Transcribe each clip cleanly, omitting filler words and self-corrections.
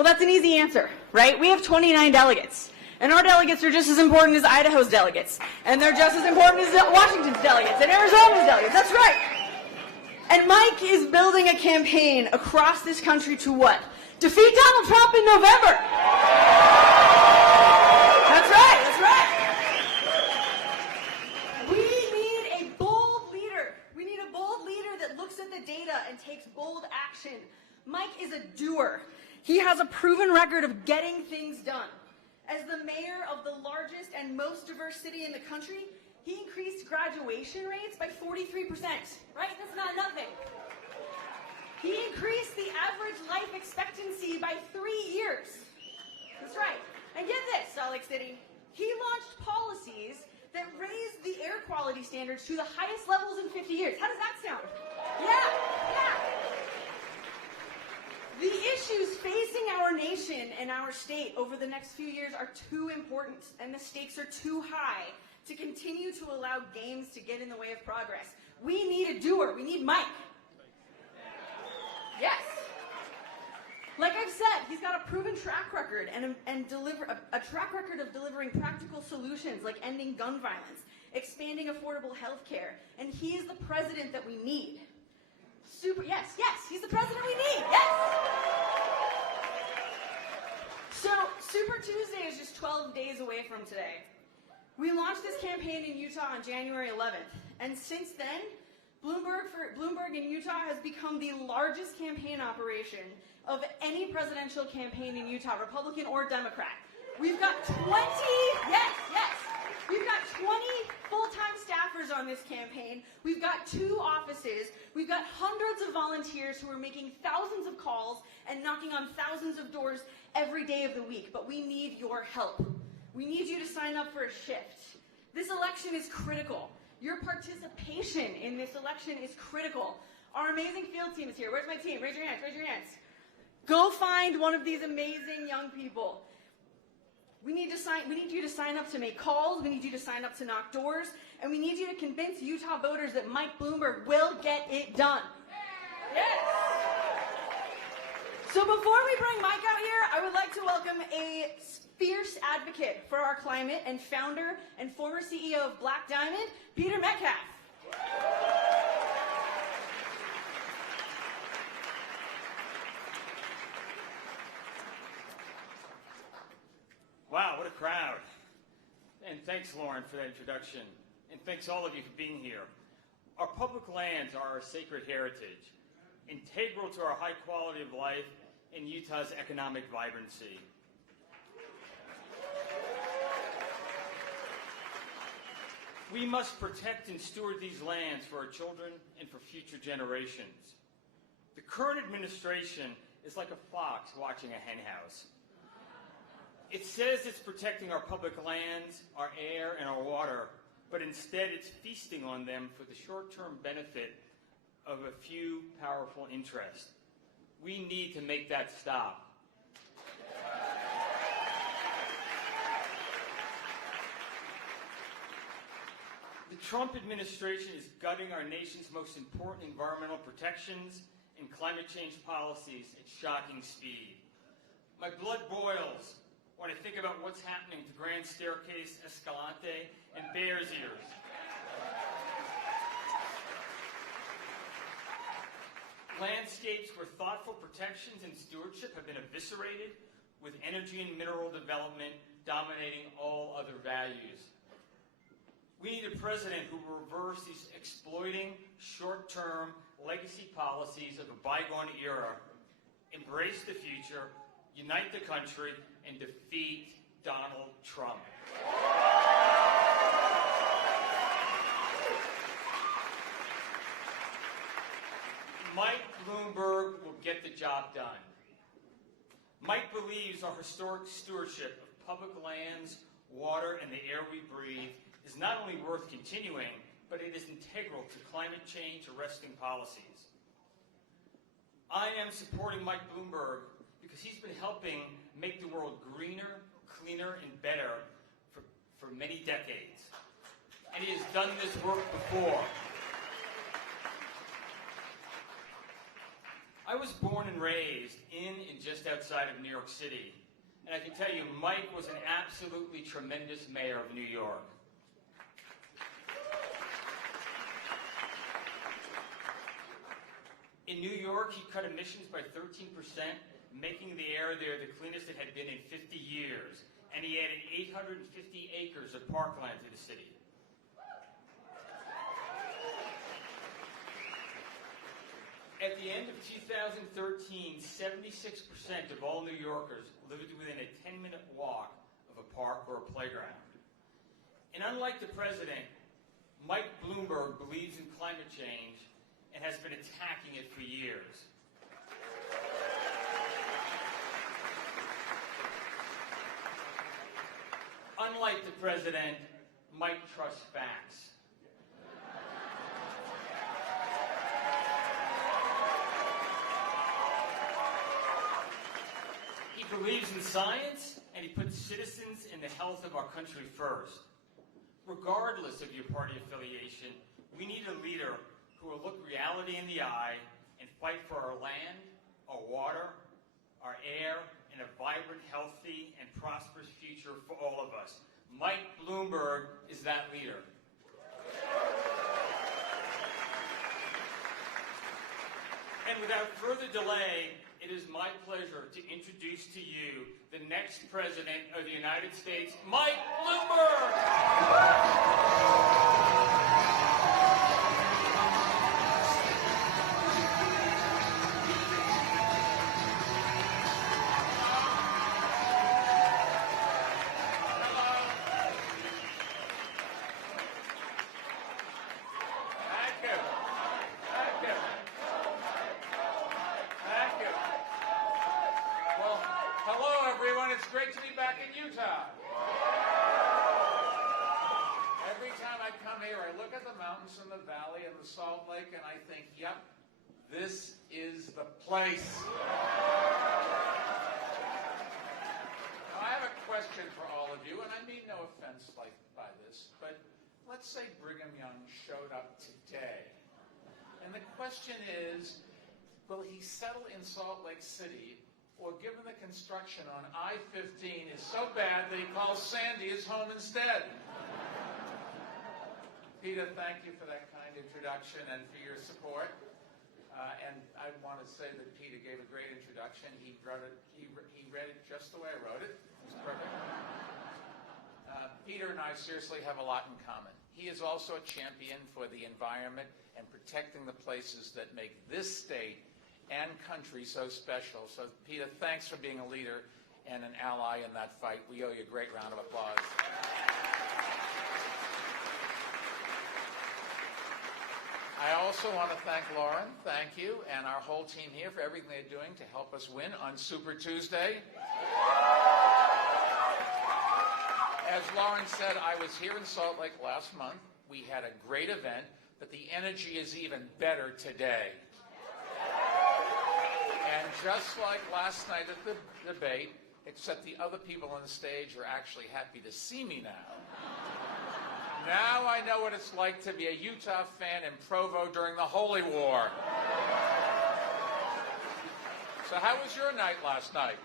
Well, that's an easy answer, right? We have 29 delegates. And our delegates are just as important as Idaho's delegates. And they're just as important as Washington's delegates and Arizona's delegates. That's right. And Mike is building a campaign across this country to what? Defeat Donald Trump in November. That's right. That's right. We need a bold leader. We need a bold leader that looks at the data and takes bold action. Mike is a doer. He has a proven record of getting things done. As the mayor of the largest and most diverse city in the country, he increased graduation rates by 43%, right? That's not nothing. He increased the average life expectancy by 3 years. That's right. And get this, Salt Lake City. He launched policies that raised the air quality standards to the highest levels in 50 years. How does that sound? Yeah. The issues facing our nation and our state over the next few years are too important, and the stakes are too high to continue to allow games to get in the way of progress. We need a doer. We need Mike. Yes. Like I've said, he's got a proven track record and a track record of delivering practical solutions like ending gun violence, expanding affordable health care, and he is the president that we need. Yes, he's the president we need. Yes. So, Super Tuesday is just 12 days away from today. We launched this campaign in Utah on January 11th, and since then, Bloomberg in Utah has become the largest campaign operation of any presidential campaign in Utah, Republican or Democrat. We've got 20 full-time staffers on this campaign. We've got 2 offices. We've got hundreds of volunteers who are making thousands of calls and knocking on thousands of doors every day of the week. But we need your help. We need you to sign up for a shift. This election is critical. Your participation in this election is critical. Our amazing field team is here. Where's my team? Raise your hands. Raise your hands. Go find one of these amazing young people. We need you to sign up to make calls. We need you to sign up to knock doors. And we need you to convince Utah voters that Mike Bloomberg will get it done. Yes. So before we bring Mike out here, I would like to welcome a fierce advocate for our climate and founder and former CEO of Black Diamond, Peter Metcalf. Wow, what a crowd. And thanks, Lauren, for that introduction. And thanks all of you for being here. Our public lands are our sacred heritage, integral to our high quality of life and Utah's economic vibrancy. We must protect and steward these lands for our children and for future generations. The current administration is like a fox watching a henhouse. It says it's protecting our public lands, our air, and our water, but instead it's feasting on them for the short-term benefit of a few powerful interests. We need to make that stop. The Trump administration is gutting our nation's most important environmental protections and climate change policies at shocking speed. My blood boils when I think about what's happening to Grand Staircase, Escalante, and Bears Ears. Landscapes where thoughtful protections and stewardship have been eviscerated, with energy and mineral development dominating all other values. We need a president who will reverse these exploiting, short-term legacy policies of a bygone era, embrace the future, unite the country, and defeat Donald Trump. Mike Bloomberg will get the job done. Mike believes our historic stewardship of public lands, water, and the air we breathe is not only worth continuing, but it is integral to climate change arresting policies. I am supporting Mike Bloomberg because he's been helping make the world greener, cleaner, and better for many decades. And he has done this work before. I was born and raised in and just outside of New York City, and I can tell you Mike was an absolutely tremendous mayor of New York. In New York, he cut emissions by 13%, making the air there the cleanest it had been in 50 years, and he added 850 acres of parkland to the city. At the end of 2013, 76% of all New Yorkers lived within a 10-minute walk of a park or a playground. And unlike the president, Mike Bloomberg believes in climate change and has been attacking it for years. Unlike the president, Mike trusts facts. He believes in science, and he puts citizens and the health of our country first. Regardless of your party affiliation, we need a leader who will look reality in the eye and fight for our land, our water, our air, and a vibrant, healthy, and prosperous future for all of us. Mike Bloomberg is that leader. And without further delay, it is my pleasure to introduce to you the next President of the United States, Mike Bloomberg! It's great to be back in Utah. Every time I come here, I look at the mountains and the valley and the Salt Lake, and I think, yep, this is the place. Now, I have a question for all of you, and I mean no offense by this, but let's say Brigham Young showed up today. And the question is, will he settle in Salt Lake City, or given the construction on I-15 is so bad that he calls Sandy his home instead? Peter, thank you for that kind introduction and for your support. And I want to say that Peter gave a great introduction. He read it just the way I wrote it. It was perfect. Peter and I seriously have a lot in common. He is also a champion for the environment and protecting the places that make this state and country so special. So, Peter, thanks for being a leader and an ally in that fight. We owe you a great round of applause. I also want to thank Lauren, thank you, and our whole team here for everything they're doing to help us win on Super Tuesday. As Lauren said, I was here in Salt Lake last month. We had a great event, but the energy is even better today. And just like last night at the debate, except the other people on the stage are actually happy to see me now. Now I know what it's like to be a Utah fan in Provo during the Holy War. So how was your night last night?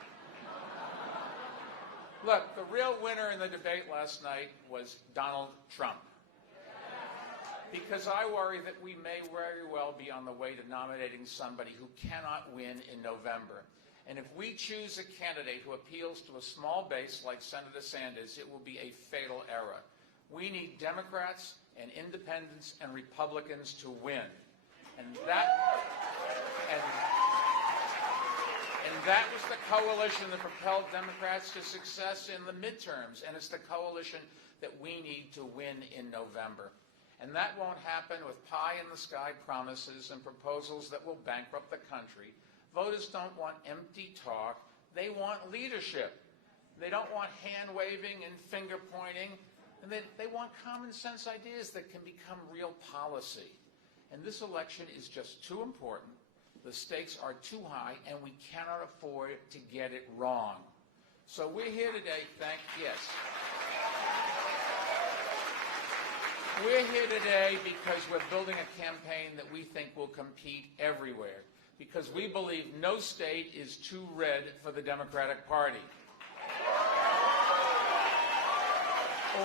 Look, the real winner in the debate last night was Donald Trump. Because I worry that we may very well be on the way to nominating somebody who cannot win in November. And if we choose a candidate who appeals to a small base like Senator Sanders, it will be a fatal error. We need Democrats and independents and Republicans to win. And that was the coalition that propelled Democrats to success in the midterms. And it's the coalition that we need to win in November. And that won't happen with pie-in-the-sky promises and proposals that will bankrupt the country. Voters don't want empty talk. They want leadership. They don't want hand-waving and finger-pointing. And they want common-sense ideas that can become real policy. And this election is just too important. The stakes are too high, and we cannot afford to get it wrong. So we're here today, We're here today because we're building a campaign that we think will compete everywhere. because we believe no state is too red for the Democratic Party.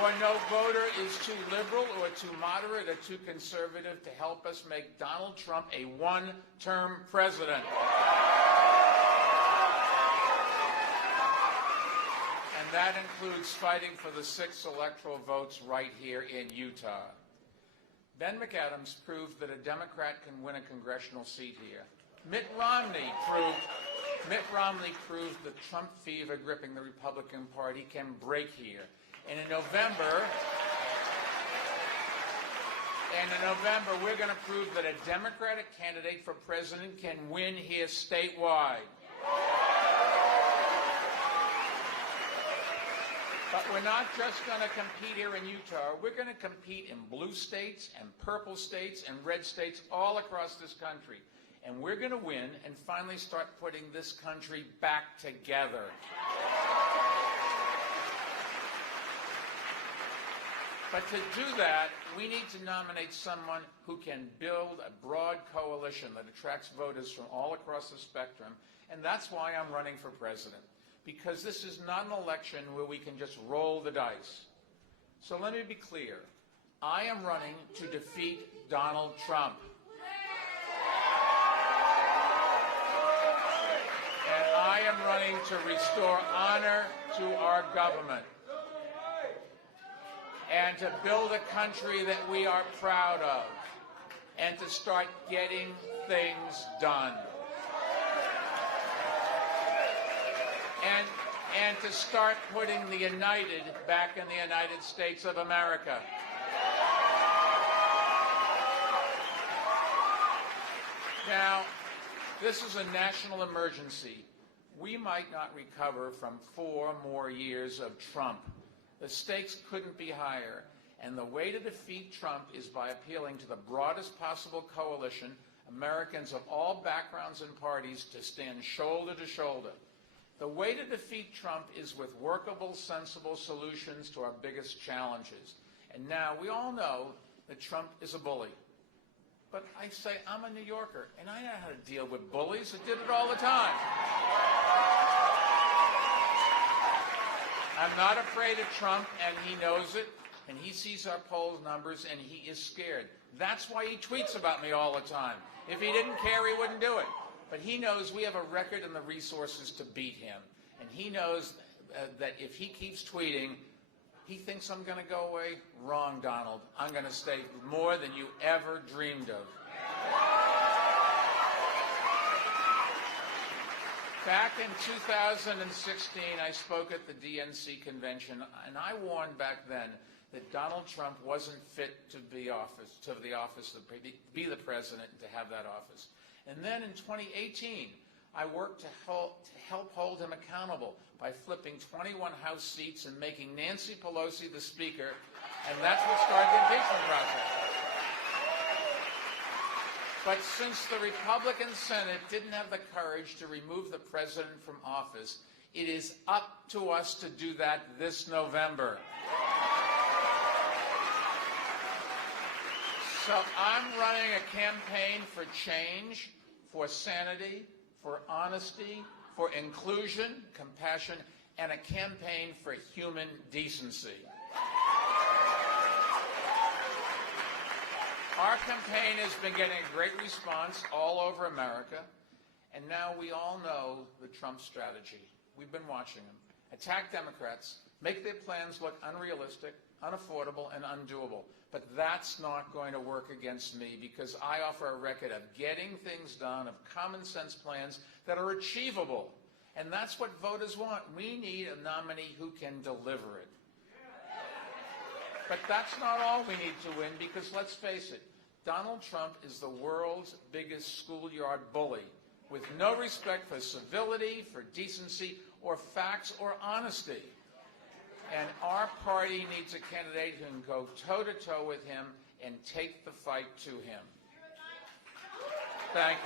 Or no voter is too liberal or too moderate or too conservative to help us make Donald Trump a one-term president. And that includes fighting for the 6 electoral votes right here in Utah. Ben McAdams proved that a Democrat can win a congressional seat here. Mitt Romney proved the Trump fever gripping the Republican Party can break here. And in November, we're going to prove that a Democratic candidate for president can win here statewide. But we're not just going to compete here in Utah. We're going to compete in blue states and purple states and red states all across this country. And we're going to win and finally start putting this country back together. But to do that, we need to nominate someone who can build a broad coalition that attracts voters from all across the spectrum. And that's why I'm running for president. Because this is not an election where we can just roll the dice. So let me be clear. I am running to defeat Donald Trump. And I am running to restore honor to our government. And to build a country that we are proud of. And to start getting things done. And to start putting the United back in the United States of America. Now, this is a national emergency. We might not recover from 4 more years of Trump. The stakes couldn't be higher. And the way to defeat Trump is by appealing to the broadest possible coalition, Americans of all backgrounds and parties, to stand shoulder to shoulder. The way to defeat Trump is with workable, sensible solutions to our biggest challenges. And now we all know that Trump is a bully. But I say, I'm a New Yorker, and I know how to deal with bullies. I did it all the time. I'm not afraid of Trump, and he knows it, and he sees our poll numbers, and he is scared. That's why he tweets about me all the time. If he didn't care, he wouldn't do it. But he knows we have a record and the resources to beat him. And he knows that if he keeps tweeting, he thinks I'm going to go away. Wrong, Donald. I'm going to stay more than you ever dreamed of. Back in 2016, I spoke at the DNC convention, and I warned back then that Donald Trump wasn't fit to be the president, and to have that office. And then in 2018, I worked to help hold him accountable by flipping 21 House seats and making Nancy Pelosi the Speaker, and that's what started the impeachment process. But since the Republican Senate didn't have the courage to remove the president from office, it is up to us to do that this November. So I'm running a campaign for change, for sanity, for honesty, for inclusion, compassion, and a campaign for human decency. Our campaign has been getting a great response all over America, and now we all know the Trump strategy. We've been watching them. Attack Democrats, make their plans look unrealistic, unaffordable, and undoable. But that's not going to work against me, because I offer a record of getting things done, of common sense plans that are achievable. And that's what voters want. We need a nominee who can deliver it. But that's not all we need to win, because let's face it, Donald Trump is the world's biggest schoolyard bully, with no respect for civility, for decency, or facts, or honesty. And our party needs a candidate who can go toe-to-toe with him and take the fight to him. Thank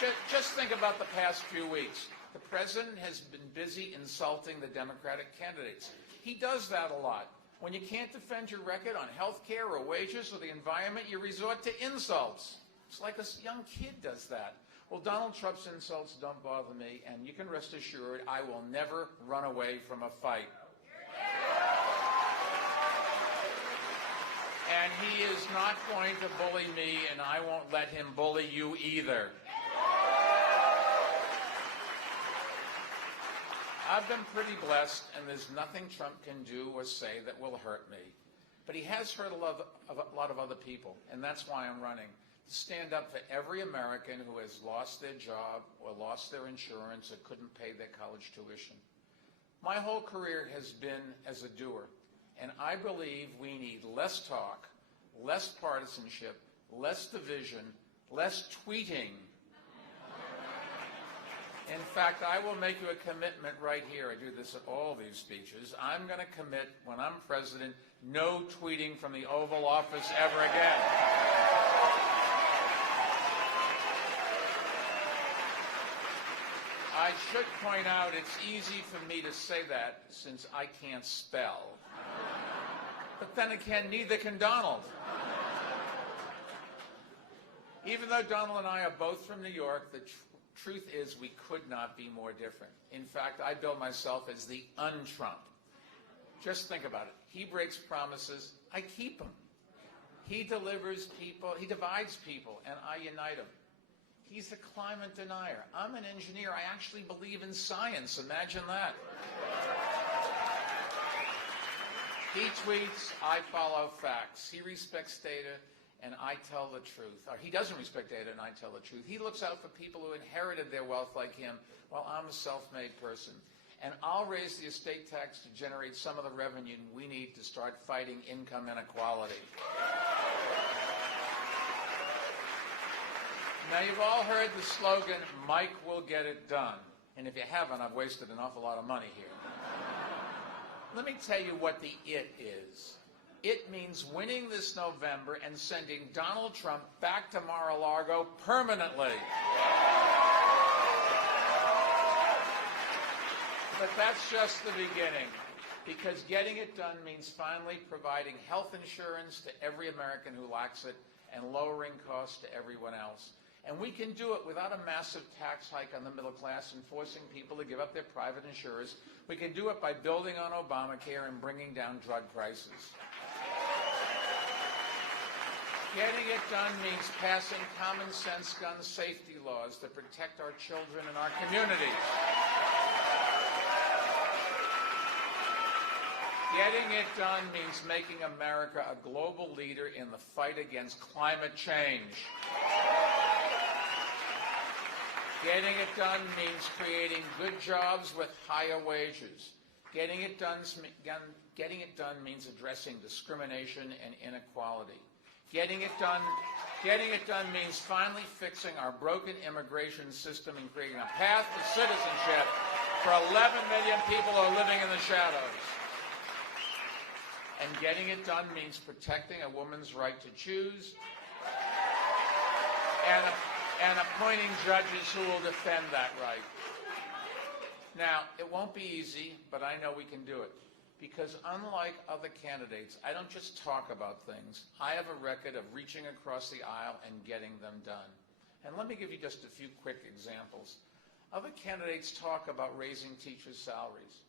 you. Just think about the past few weeks. The president has been busy insulting the Democratic candidates. He does that a lot. When you can't defend your record on health care or wages or the environment, you resort to insults. It's like a young kid does that. Well, Donald Trump's insults don't bother me, and you can rest assured I will never run away from a fight. And he is not going to bully me, and I won't let him bully you either. I've been pretty blessed, and there's nothing Trump can do or say that will hurt me. But he has hurt a lot of other people, and that's why I'm running. To stand up for every American who has lost their job or lost their insurance or couldn't pay their college tuition. My whole career has been as a doer, and I believe we need less talk, less partisanship, less division, less tweeting. In fact, I will make you a commitment right here. I do this at all these speeches. I'm going to commit, when I'm president, no tweeting from the Oval Office ever again. I should point out it's easy for me to say that since I can't spell. But then again, neither can Donald. Even though Donald and I are both from New York, the truth is we could not be more different. In fact, I bill myself as the un-Trump. Just think about it. He breaks promises, I keep them. He delivers people, he divides people, and I unite them. He's a climate denier. I'm an engineer. I actually believe in science. Imagine that. He tweets, I follow facts. He respects data, and I tell the truth. Or he doesn't respect data, and I tell the truth. He looks out for people who inherited their wealth like him, while I'm a self-made person. And I'll raise the estate tax to generate some of the revenue we need to start fighting income inequality. Now, you've all heard the slogan, Mike will get it done. And if you haven't, I've wasted an awful lot of money here. Let me tell you what the it is. It means winning this November and sending Donald Trump back to Mar-a-Lago permanently. But that's just the beginning, because getting it done means finally providing health insurance to every American who lacks it and lowering costs to everyone else. And we can do it without a massive tax hike on the middle class and forcing people to give up their private insurers. We can do it by building on Obamacare and bringing down drug prices. Getting it done means passing common sense gun safety laws that protect our children and our communities. Getting it done means making America a global leader in the fight against climate change. Getting it done means creating good jobs with higher wages. Getting it done means addressing discrimination and inequality. Getting it done means finally fixing our broken immigration system and creating a path to citizenship for 11 million people who are living in the shadows. And getting it done means protecting a woman's right to choose and appointing judges who will defend that right. Now, it won't be easy, but I know we can do it. Because unlike other candidates, I don't just talk about things. I have a record of reaching across the aisle and getting them done. And let me give you just a few quick examples. Other candidates talk about raising teachers' salaries.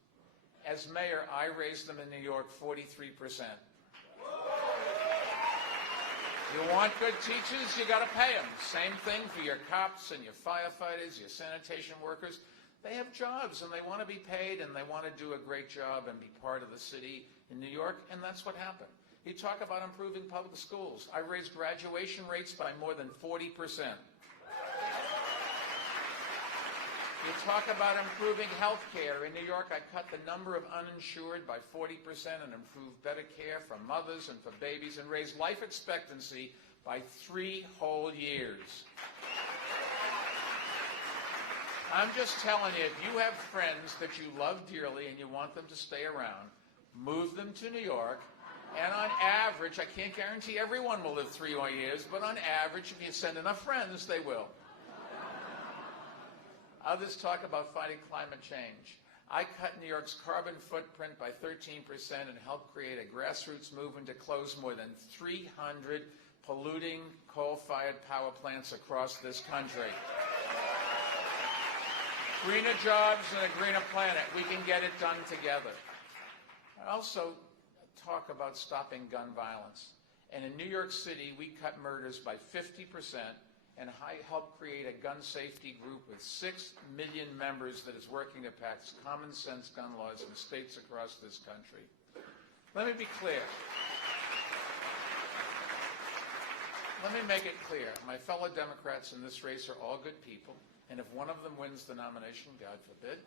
As mayor, I raised them in New York 43%. You want good teachers, you got to pay them. Same thing for your cops and your firefighters, your sanitation workers. They have jobs and they want to be paid and they want to do a great job and be part of the city in New York, and that's what happened. You talk about improving public schools. I raised graduation rates by more than 40%. You talk about improving health care. In New York, I cut the number of uninsured by 40% and improved better care for mothers and for babies and raised life expectancy by 3 whole years. I'm just telling you, if you have friends that you love dearly and you want them to stay around, move them to New York. And on average, I can't guarantee everyone will live 3 more years, but on average, if you send enough friends, they will. Others talk about fighting climate change. I cut New York's carbon footprint by 13% and helped create a grassroots movement to close more than 300 polluting coal-fired power plants across this country. Greener jobs and a greener planet. We can get it done together. I also talk about stopping gun violence. And in New York City, we cut murders by 50%, and I helped create a gun safety group with 6 million members that is working to pass common sense gun laws in states across this country. Let me be clear. Let me make it clear. My fellow Democrats in this race are all good people, and if one of them wins the nomination, God forbid,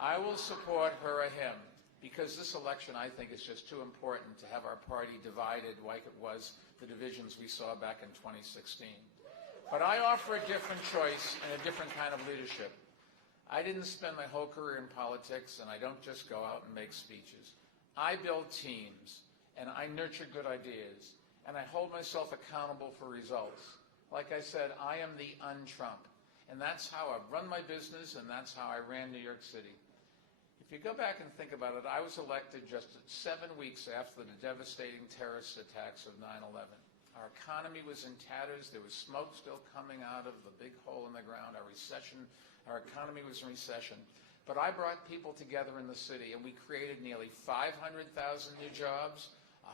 I will support her or him, because this election, I think, is just too important to have our party divided like it was the divisions we saw back in 2016. But I offer a different choice and a different kind of leadership. I didn't spend my whole career in politics, and I don't just go out and make speeches. I build teams, and I nurture good ideas, and I hold myself accountable for results. Like I said, I am the un-Trump, and that's how I've run my business, and that's how I ran New York City. If you go back and think about it, I was elected just 7 weeks after the devastating terrorist attacks of 9/11. Our economy was in tatters. There was smoke still coming out of the big hole in the ground. Our economy was in recession. But I brought people together in the city, and we created nearly 500,000 new jobs,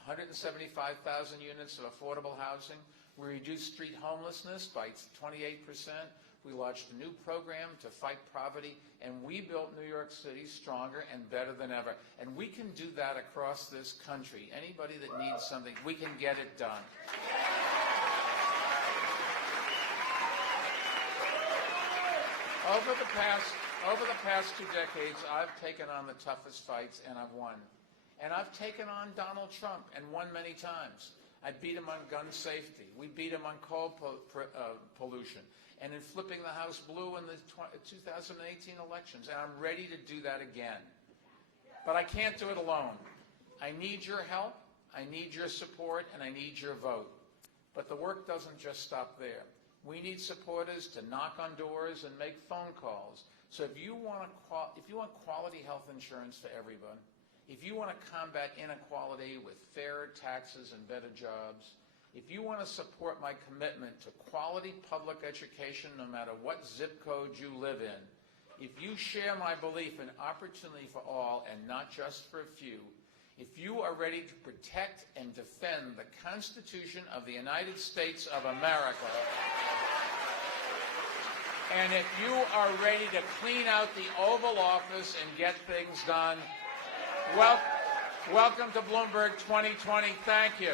175,000 units of affordable housing. We reduced street homelessness by 28%. We launched a new program to fight poverty, and we built New York City stronger and better than ever. And we can do that across this country. Anybody that needs something, we can get it done. Over the past 2 decades, I've taken on the toughest fights, and I've won. And I've taken on Donald Trump and won many times. I beat him on gun safety. We beat him on coal pollution, and in flipping the House blue in the 2018 elections. And I'm ready to do that again. But I can't do it alone. I need your help, I need your support, and I need your vote. But the work doesn't just stop there. We need supporters to knock on doors and make phone calls. So if you want quality health insurance for everyone, if you want to combat inequality with fairer taxes and better jobs, if you want to support my commitment to quality public education no matter what zip code you live in, if you share my belief in opportunity for all and not just for a few, if you are ready to protect and defend the Constitution of the United States of America, and if you are ready to clean out the Oval Office and get things done, welcome to Bloomberg 2020. Thank you.